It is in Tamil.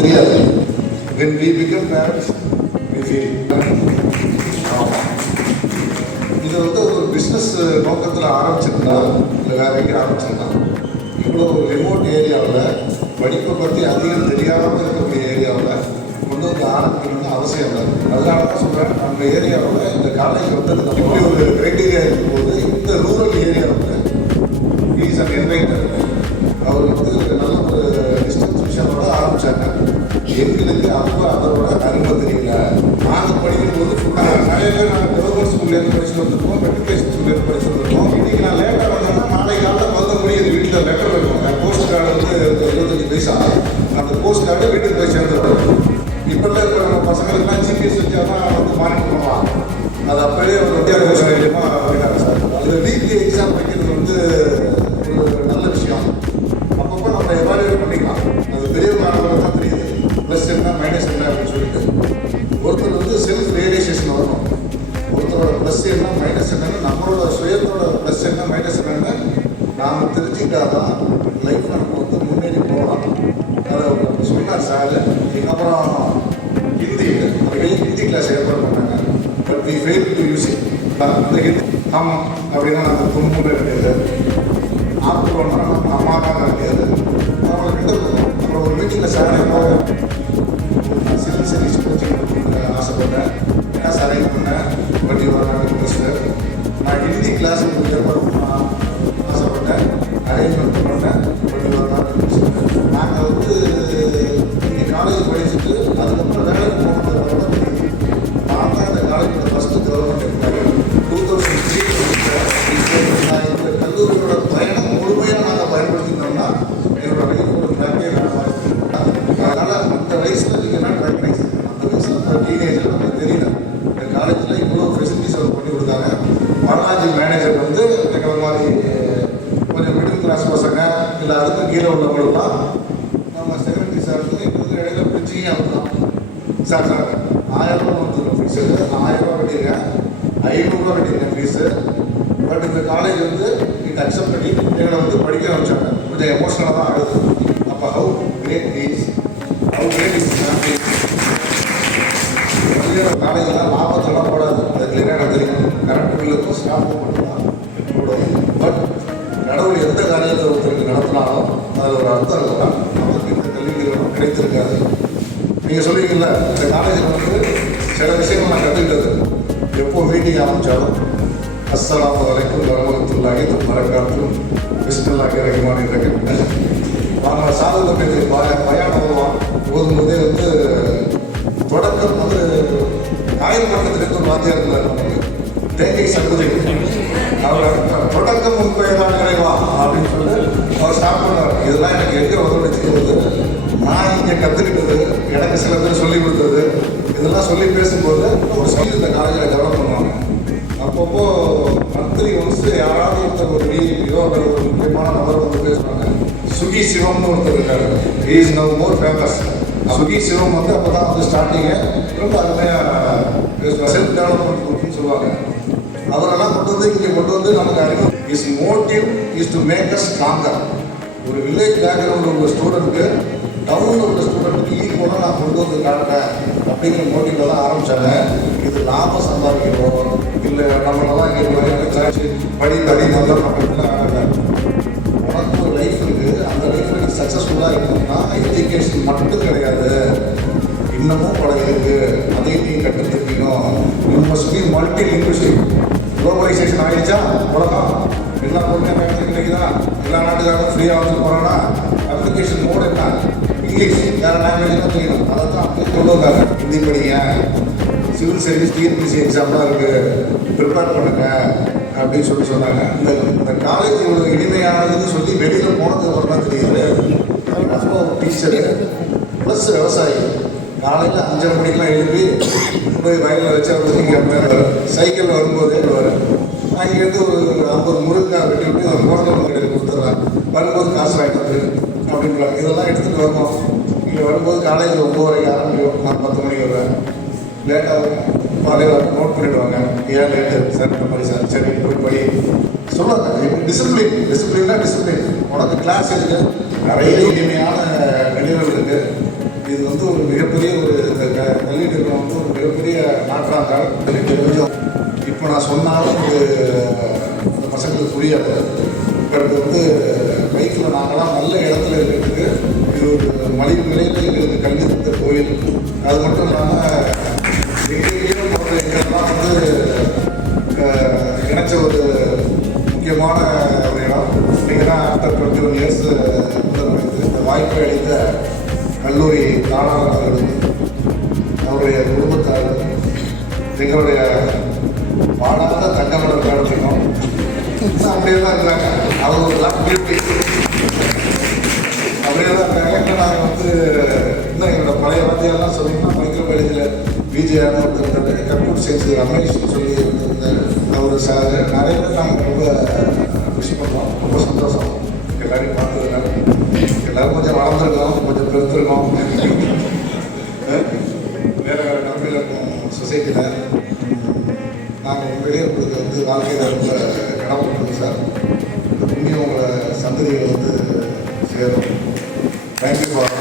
தெரியாது. When we become parents, we feel. இது வந்து ஒரு பிஸ்னஸ் நோக்கத்தில் ஆரம்பிச்சிருந்தா இல்லை வேற எங்கேயும் ஆரம்பிச்சிருந்தா இவ்வளோ ரிமோட் ஏரியாவில் படிப்பை பற்றி அதிகம் தெரியாமல் இருக்கக்கூடிய ஏரியாவில் கொண்டு வந்து ஆரம்பிக்கணும்னு அவசியம் இல்லை. அதனால தான் சொல்கிறேன், நம்ம ஏரியாவில் இந்த காலேஜ் வந்ததுக்கு அப்படி ஒரு க்ரைட்டீரியா இருக்கும்போது இந்த ரூரல் ஏரியாவில் இஸ் அன் என்வைட்டர். அவர் வந்து நல்ல ஒரு டிஸ்டன்ஸ் விஷயத்தோட ஆரம்பித்தாங்க. எங்களுக்கு அப்போ அதோட அருமை தெரியல. நாங்கள் படிக்கும்போது ஃபுல்லாக நிறைய பேர் நாங்கள் கவர்மெண்ட் ஸ்கூல்லேருந்து படிச்சுட்டு வந்திருக்கோம், மெட்ரிகுலேஷன் ஸ்கூல்லேருந்து படிச்சுட்டு வந்திருக்கோம். இன்றைக்கி நான் லேட்டாக வந்தேன்னா நாளை காலையில் 11 மணி எங்கள் வீட்டில் லெட்டர் வைப்பாங்க. போஸ்ட் கார்டு வந்து 25 பைசா, அந்த போஸ்ட் கார்டு வீட்டுக்கு போய் சேர்ந்துருக்கோம். இப்போல்லாம் இப்போ நம்ம பசங்களுக்குலாம் ஜிபிஎஸ் வச்சா தான் வந்து மானிட்டர் பண்ணலாம். அது அப்போயே ஒரு வித்தியாச மூலியமாக போயிட்டாங்க சார். அது வீக்லி எக்ஸாம் வைக்கிறது வந்து ஒரு நல்ல விஷயம். அப்பப்போ நம்ம எவாலுவேட் பண்ணிக்கலாம். அது பெரிய மாணவர்கள் தான் தெரியுது, ப்ளஸ் என்ன மைனஸ் என்ன அப்படின்னு சொல்லிட்டு. ஒருத்தர் வந்து செல்ஃப் ரியலைசேஷன் வரணும். ஒருத்தரோட ப்ளஸ் என்ன மைனஸ் என்னன்னு, நம்மளோட சுயத்தோட ப்ளஸ் என்ன மைனஸ் என்னன்னு நாம் தெரிஞ்சுக்கிட்டா தான் லைஃப்பில் நம்ம வந்து முன்னேறி போகலாம். அதை சொன்னார் சார். இதுக்கப்புறம் ஹிந்தி கிளாஸ் ஏற்பாடு பண்ணாங்க. But we fail to use it. அந்த ஹிந்தி ஆமாம் அப்படின்னா நாங்கள் துணுமுறை கிடையாது, ஆப்பிள்னா நம்ம அம்மாக்காக கிடையாது. அவங்களை கிட்ட அப்புறம் ஒரு மீட்டிங்கில் சார் சிவில் சர்வீஸ் கோச்சிங் ஆசைப்பட்டேன். ஏன்னா சார் பண்ணேன். பட் இவர் இன்ட்ரெஸ்ட். நான் ஹிந்தி கிளாஸ் ஏற்பாடு ஆசைப்பட்டேன், அரேஞ்ச்மெண்ட் பண்ணேன். பட் இவர் இன்ட்ரெஸ்ட். நாங்கள் வந்து இங்கே காலேஜ் படிச்சுட்டு அதுக்கப்புறம் வேலைக்கு போகணுன்றத நான் தான் இந்த காலேஜோட ஃபஸ்ட்டு கவர்மெண்ட் எம்ப்ளாயி. 2003 நான் இந்த கல்லூரியோட பயணம் முழுமையாக நாங்கள் பயன்படுத்தினோம்னா என்னோட லைஃபோட நிறைய அதனால் அந்த வயசில் நீங்கள் என்ன ரெக்கக்னைஸ், அந்த வயசில் ஒரு டீனேஜில் நமக்கு தெரியல. இந்த காலேஜில் இவ்வளோ ஃபெசிலிட்டிஸ் அவர் பண்ணி கொடுத்தாங்க. பாலாஜி மேனேஜர் வந்து எங்களை மாதிரி கொஞ்சம் மிடில் கிளாஸ் பசங்க இல்லை அதுக்கும் கீழே உள்ளவங்களுக்குலாம் நம்ம 70 சார் எங்களுக்கு இடையில பிரிச்சிங்க அப்படிதான். சார் 1000 ரூபா வந்துடும் ஃபீஸு, 1000 ரூபா கட்டிடுங்க, 500 ரூபா கட்டிடுங்க ஃபீஸு. பட் இந்த காலேஜ் வந்து இட் அக்செப்ட் பண்ணி எங்களை வந்து படிக்க வச்சாங்க. கொஞ்சம் எமோஷனலாக தான் ஆகுது. அப்போ ஹவு கிரேட் இஸ் காலேஜெல்லாம் லாபத்தெல்லாம் போடாது. அது கிளியராக எனக்கு தெரியும். கரண்ட் பில்லுக்கும் ஸ்டாஃபும் மட்டும்தான் போடுவோம். பட் கடவுள் எந்த காரியத்தை ஒருத்தருக்கு நடத்தினாலும் அதில் ஒரு அர்த்தம் இருக்கலாம். நமக்கு இந்த கல்வி நிறுவனம் கிடைத்திருக்காது. நீங்கள் சொல்லுவீங்கள்ல, இந்த காலேஜில் வந்து சில விஷயங்கள் நான் கற்றுக்கிட்டது. எப்போ மீட்டிங் ஆரம்பித்தாலும் அஸ்ஸலாமு அலைக்கும் வரஹ்மத்துல்லாஹி வபரகாத்துஹு பிஸ்மில்லாஹிர் ரஹ்மானிர் ரஹீம். அவங்க சாதனை பேசி பயானம் ஓதும்போதே வந்து தொடக்கம் வந்து காயல் மட்டத்திலிருந்து ஒரு வாத்தியார் இருந்தார். நமக்கு தேங்கை சங்குதை அவர் தொடக்கம் முன்பெயரான நிறைவா அப்படின்னு சொல்லிட்டு அவர் ஸ்டார்ட் பண்ணார். இதெல்லாம் எனக்கு எங்கே உதவிச்சுக்கிறது, நான் இங்கே கற்றுக்கிட்டது, எனக்கு சில பேர் சொல்லிக் கொடுத்தது, இதெல்லாம் சொல்லி பேசும்போது ஒரு சொல்லி இந்த காலேஜில் டெவலப் பண்ணுவாங்க. அப்பப்போ மந்த்லி ஒன்ஸ் யாராவது ஒருத்தர் ஒரு விஐபியோ அல்லது ஒரு முக்கியமான நபர் வந்து பேசுவாங்க. சுகி சிவம்னு ஒருத்தர் இருக்காரு. He is now more famous. Suki Sivam வந்து அப்போ தான் வந்து ஸ்டார்டிங்கு ரொம்ப அருமையாக பேசுவாங்க. செல்ஃப் டெவலப்மெண்ட் குரூப்னு சொல்லுவாங்க. அவரெல்லாம் கொண்டு வந்து நமக்கு அறிவு. Is motive is to make us stronger. ஒரு வில்லேஜ் பேக்ரவுண்ட் உள்ள ஸ்டூடெண்ட்டு டவுனில் உள்ள ஸ்டூடெண்ட்டுக்கு ஈக்குவலாக நான் கொண்டு வந்து காட்டுறேன் அப்படிங்கிற மோட்டிவில் தான் ஆரம்பித்தாங்க. இது லாபம் சம்பாதிக்கணும் இல்லை நம்மளெல்லாம் இங்கே படி தடி நல்லா பண்ணுறதுலாம் ஆகலை. உனக்கு ஒரு லைஃப் இருக்குது. அந்த லைஃப்பில் நீ சக்ஸஸ்ஃபுல்லாக இருக்கணும்னா எஜுகேஷன் மட்டும் கிடையாது, இன்னமும் பல இருக்குது. அதையும் நீ கற்றுக்கணும். You must be multi linguistic. Globalisation ஆகிடுச்சா உலகம், எல்லா பொருளும் கிடைக்குதா, எல்லா நாட்டுக்காரும் ஃப்ரீயாக வந்து போகிறான்னா கம்யூனிகேஷன் மோட் என்ன, இங்கிலீஷ் வேறு லாங்குவேஜ்லாம் தெரியணும். அதை தான் அப்படியே கொண்டு வந்தாங்க. ஹிந்தி படிங்க, சிவில் சர்வீஸ் டிஎன்பிசி எக்ஸாம்லாம் இருக்குது, ப்ரிப்பேர் பண்ணுங்க அப்படின்னு சொன்னாங்க. இந்த காலேஜ் இவ்வளோ இனிமையானதுன்னு சொல்லி வெளியில் போனதுக்கு அப்புறம் தான் தெரியுது. அப்போ டீச்சரு ப்ளஸ் விவசாயி காலையில் 5:30 மணிக்கெலாம் எழுப்பி போய் வயலில் வச்சு அவர் இங்கே சைக்கிள் வரும்போதே வரும். அங்கேருந்து ஒரு 50 முருங்கைக்காய் வெட்டி விட்டு ஒரு போட்டல் கடையில் கொடுத்துட்றாங்க. வரும்போது காசு வாங்கிட்டு வந்து அப்படின்றாங்க. இதெல்லாம் எடுத்துகிட்டு வரணும். இங்கே வரும்போது காலேஜ் 9:30 ஆரம்பிக்கும். நான் 10 மணிக்கு வருவேன். லேட்டாக காலையில் நோட் பண்ணிவிடுவாங்க. ஏன் லேட்டு சார், இந்த மாதிரி சார், சரி போய் படி சொல்லுவாங்க. டிசிப்ளின்னா டிசிப்ளின். உனக்கு கிளாஸ் இருக்குது, நிறைய இனிமையான நினைவுகள் இருக்குது. இது வந்து ஒரு மிகப்பெரிய ஒரு இந்த கல்வி நிறுவனம் வந்து ஒரு மிகப்பெரிய நாற்றாங்கால். கொஞ்சம் இப்போ நான் சொன்னாலும் இது அந்த பசங்களுக்கு புரியாது. பட் வந்து பைக்கில் நாங்களாம் நல்ல இடத்துல இருக்கிறதுக்கு இது ஒரு மலிவு விலையில் எங்களுக்கு கல்வி தந்த கோயில். அது மட்டும் இல்லாமல் எங்கேயும் போன்ற எங்கெல்லாம் வந்து இணைச்ச ஒரு முக்கியமான ஒரு இடம். நீங்கள் தான் ஆஃப்டர் 21 இயர்ஸ் இந்த வாய்ப்பை அளித்த கல்லூரி தாளாளர் அவர்களுக்கு, அவருடைய குடும்பத்தார்கள், எங்களுடைய பாடாத தங்கமலர் காலத்திலும் அப்படியே தான் இருக்காங்க. அவங்களுக்குலாம் பியூட்டி அப்படியே தான் இருக்காங்க. இன்னும் நாங்கள் வந்து இன்னும் எங்களோட பழைய வாத்தியெல்லாம் சொன்னீங்கன்னா மைக்ரோபயாலஜியில் விஜயான்னு ஒருத்தர் கம்ப்யூட்டர் சயின்ஸ் ரமேஷ்னு சொல்லி இருந்திருந்தார். அவர் சார் நிறைய பேர் நாங்கள் ரொம்ப விஷ் பண்ணுறோம். ரொம்ப சந்தோஷம் எல்லாரையும் பார்த்ததுனால. எல்லோரும் கொஞ்சம் வளர்ந்துருக்கோம், கொஞ்சம் பெருத்திருக்கோம், வேறு வேறு நிலைமையில் இருக்கோம் சொசைட்டியில். நாங்கள் உண்மையிலே உங்களுக்கு வந்து வாழ்க்கையில் ரொம்ப கடமைப்பட்டோம் சார். இன்னும் உங்களை சந்ததிகள் வந்து சேரும். Thank you for